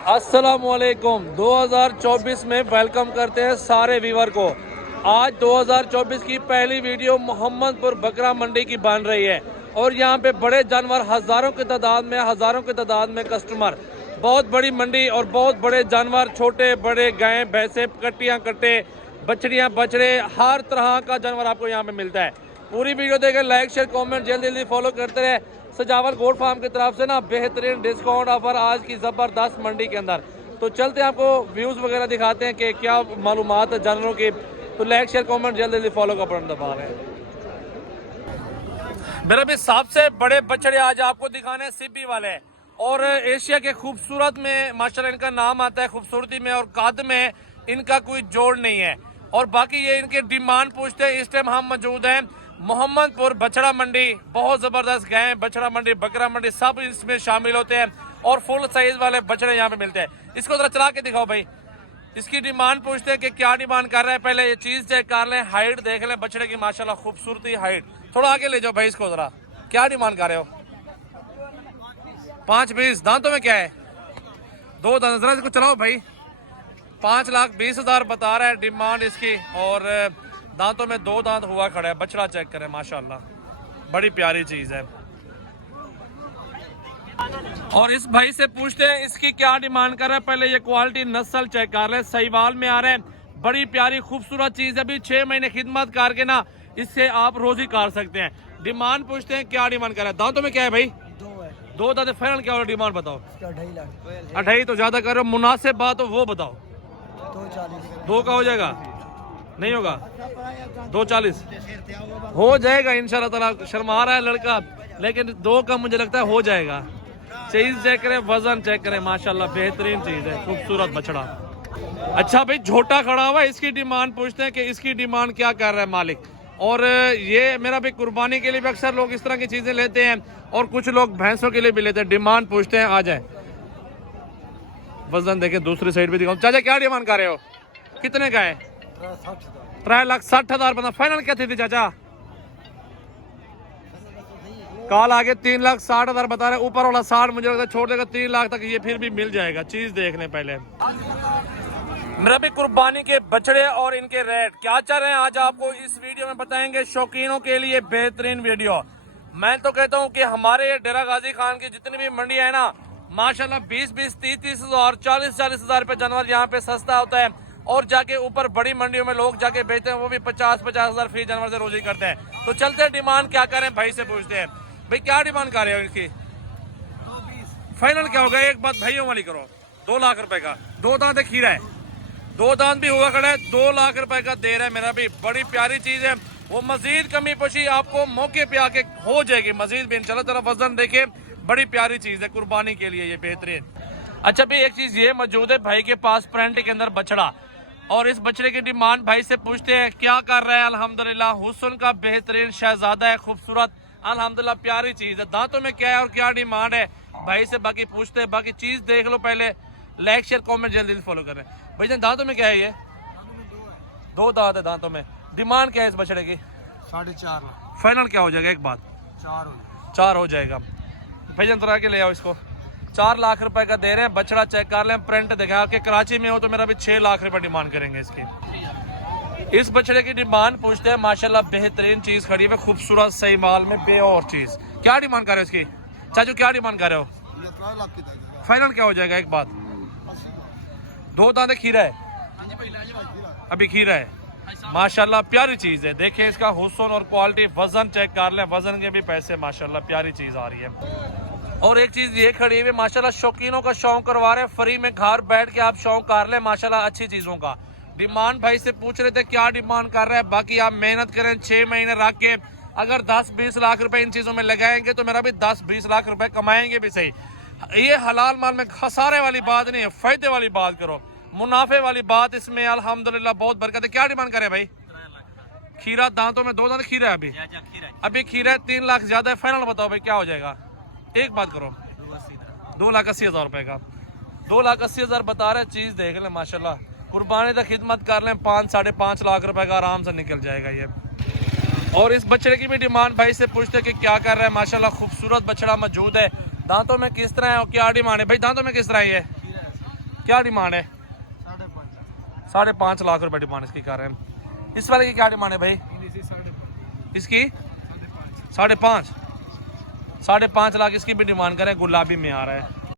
अस्सलामुअलैकुम। 2024 में वेलकम करते हैं सारे व्यूवर को। आज 2024 की पहली वीडियो मोहम्मदपुर बकरा मंडी की बन रही है और यहाँ पे बड़े जानवर हज़ारों की तादाद में कस्टमर, बहुत बड़ी मंडी और बहुत बड़े जानवर, छोटे बड़े गाय भैंसे, कट्टियाँ कट्टे, बछड़ियाँ बछड़े, हर तरह का जानवर आपको यहाँ पे मिलता है। पूरी वीडियो देखें, लाइक शेयर कमेंट जल्दी जल्दी फॉलो करते रहे। सजावल गोट फार्म की तरफ से ना बेहतरीन डिस्काउंट ऑफर आज की ज़बरदस्त मंडी के अंदर। तो चलते हैं, आपको व्यूज़ वगैरह दिखाते हैं कि क्या मालूमात है जानवरों की। तो लाइक शेयर कमेंट जल्दी जल्दी फॉलो का बटन दबा रहे हैं। मेरा भी सबसे बड़े बछड़े आज आपको दिखाने सिब्बी वाले और एशिया के खूबसूरत में माशाल्लाह इनका नाम आता है, खूबसूरती में और कद में इनका कोई जोड़ नहीं है। और बाकी ये इनके डिमांड पूछते हैं। इस टाइम हम मौजूद हैं मोहम्मदपुर बछड़ा मंडी। बहुत ज़बरदस्त गाय, बछड़ा मंडी, बकरा मंडी सब इसमें शामिल होते हैं और फुल साइज वाले बछड़े यहाँ पे मिलते हैं। इसको जरा चला के दिखाओ भाई। इसकी डिमांड पूछते हैं कि क्या डिमांड कर रहे हैं। पहले ये चीज़ चेक कर लें, हाइट देख लें बछड़े की, माशाल्लाह खूबसूरती हाइट। थोड़ा आगे ले जाओ भाई इसको जरा। क्या डिमांड कर रहे हो? 5-20। दांतों में क्या है? 2 दांत। जरा इसको चलाओ भाई। 5,20,000 बता रहा है डिमांड इसकी और दांतों में 2 दांत हुआ खड़ा है। बछड़ा चेक करें, माशाल्लाह बड़ी प्यारी चीज है। और इस भाई से पूछते हैं इसकी क्या डिमांड कर रहा है। पहले ये क्वालिटी नस्ल चेक कर रहे, सहीवाल में आ रहे हैं, बड़ी प्यारी खूबसूरत चीज है। अभी 6 महीने खिदमत करके ना इससे आप रोजी काट सकते हैं। डिमांड पूछते हैं क्या डिमांड कर रहा है। दांतों में क्या है भाई? 2 दांत। फाइनल क्या हो? डिमांड बताओ। 2.5 तो ज्यादा कर रहे हो, मुनासिब बात हो वो बताओ। 2 का हो जाएगा? नहीं होगा? 2.40 हो जाएगा इंशाल्लाह ताला। शर्मा रहा है लड़का, लेकिन 2 का मुझे लगता है हो जाएगा। चीज चेक करें, वजन चेक करें, माशाल्लाह बेहतरीन चीज है, खूबसूरत बछड़ा। अच्छा भाई, झोटा खड़ा हुआ है, इसकी डिमांड पूछते हैं कि इसकी डिमांड क्या कर रहा है मालिक। और ये मेरा भी कुर्बानी के लिए भी अक्सर लोग इस तरह की चीजें लेते हैं और कुछ लोग भैंसों के लिए भी लेते हैं। डिमांड पूछते हैं, आ जाए। वजन देखें, दूसरी साइड भी दिखाओ। चाचा क्या डिमांड कर रहे हो? कितने का है? 3,60,000 बता। फाइनल क्या थी चाचा? काल आगे 3,60,000 बता रहे। ऊपर वाला 60 मुझे लगता है छोड़ देगा 3 लाख तक, ये फिर भी मिल जाएगा। चीज देख लें पहले। मेरा भी कुर्बानी के बछड़े और इनके रेट क्या चल रहे हैं आज आपको इस वीडियो में बताएंगे। शौकीनों के लिए बेहतरीन वीडियो। मैं तो कहता हूँ कि हमारे डेरा गाजी खान की जितनी भी मंडी है ना, माशाल्लाह 20-20, 30-30 हजार, 40-40 हजार रुपए जानवर यहाँ पे सस्ता होता है। और जाके ऊपर बड़ी मंडियों में लोग जाके बेचते हैं, वो भी 50-50 हजार फी जानवर से रोजी करते हैं। तो चलते हैं, डिमांड क्या करें भाई से पूछते हैं। भाई क्या डिमांड कर रहे हो इसकी? 2.20। फाइनल क्या होगा? एक बात भाइयों वाली करो। 2 लाख रुपए का। 2 दांत खीरा है, 2 दांत भी हुआ खड़ा है, 2 लाख रुपए का दे रहा है। मेरा भी बड़ी प्यारी चीज है। वो मजीद कमी पेशी आपको मौके पे आके हो जाएगी, मजीद भी इंशाल्लाह। जरा वजन देखे, बड़ी प्यारी चीज है कुर्बानी के लिए, ये बेहतरीन। अच्छा भाई, एक चीज ये मौजूद है भाई के पास प्रिंट के अंदर बछड़ा, और इस बछड़े की डिमांड भाई से पूछते हैं क्या कर रहा है। अल्हम्दुलिल्लाह हुस्न का बेहतरीन शहजादा है, खूबसूरत, अल्हम्दुलिल्लाह प्यारी चीज है। दांतों में क्या है और क्या डिमांड है भाई से बाकी पूछते हैं। बाकी चीज देख लो पहले, लाइक शेयर कमेंट जल्दी फॉलो करें। भाई जान, दांतों में क्या है? ये 2 दांत है दांतों में। डिमांड क्या है इस बछड़े की? 4.5। फाइनल क्या हो जाएगा? एक बात 4 हो जाएगा। भाई जान तरह के ले आओ इसको। 4 लाख रुपए का दे रहे हैं। बछड़ा चेक कर लें, प्रिंट दिखा के। कराची में हो तो मेरा भी 6 लाख रुपए डिमांड करेंगे इसकी। इस बछड़े की डिमांड पूछते हैं, माशाल्लाह बेहतरीन चीज खड़ी है, खूबसूरत सही माल में बे और चीज। क्या डिमांड कर रहे हो इसकी चाचू? क्या डिमांड कर रहे हो? फाइनल क्या हो जाएगा? एक बात। 2 दांत खीरा है, अभी खीरा है, माशाल्लाह प्यारी चीज है। देखें इसका हुस्न और क्वालिटी, वजन चेक कर लें, वजन के भी पैसे, माशाल्लाह प्यारी चीज आ रही है। और एक चीज ये खड़ी है माशाल्लाह, शौकीनों का शौक करवा रहे हैं फ्री में, घर बैठ के आप शौक कर लें माशाल्लाह अच्छी चीजों का। डिमांड भाई से पूछ रहे थे क्या डिमांड कर रहे हैं। बाकी आप मेहनत करें, 6 महीने रख के अगर 10-20 लाख रुपए इन चीजों में लगाएंगे तो मेरा भी 10-20 लाख रुपए कमाएंगे भी सही। ये हलाल माल में खसारे वाली बात नहीं है, फायदे वाली बात करो, मुनाफे वाली बात इसमें। अल्हम्दुलिल्लाह बहुत बरकत है। क्या डिमांड करे भाई? खीरा दांतों में 2 दांत खीरा है, अभी खीरा है। 3 लाख ज्यादा है। फाइनल बताओ भाई क्या हो जाएगा? एक बात करो। 2,80,000 रुपए का। 2,80,000 बता रहे। चीज देख लें माशाल्लाह, कुर्बानी तक खिदमत कर लें, 5-5.5 लाख रुपए का आराम से निकल जाएगा ये। और इस बछड़े की भी डिमांड भाई से पूछते कि क्या कर रहे हैं। माशाल्लाह खूबसूरत बछड़ा मौजूद है। दांतों में किस तरह है और क्या डिमांड है? भाई दांतों में किस तरह है? क्या डिमांड है? 5.5 लाख रुपए डिमांड इसकी कर रहे हैं। इस वाले की क्या डिमांड है भाई? इसकी 5.5 लाख इसकी भी डिमांड करें। गुलाबी में आ रहा है।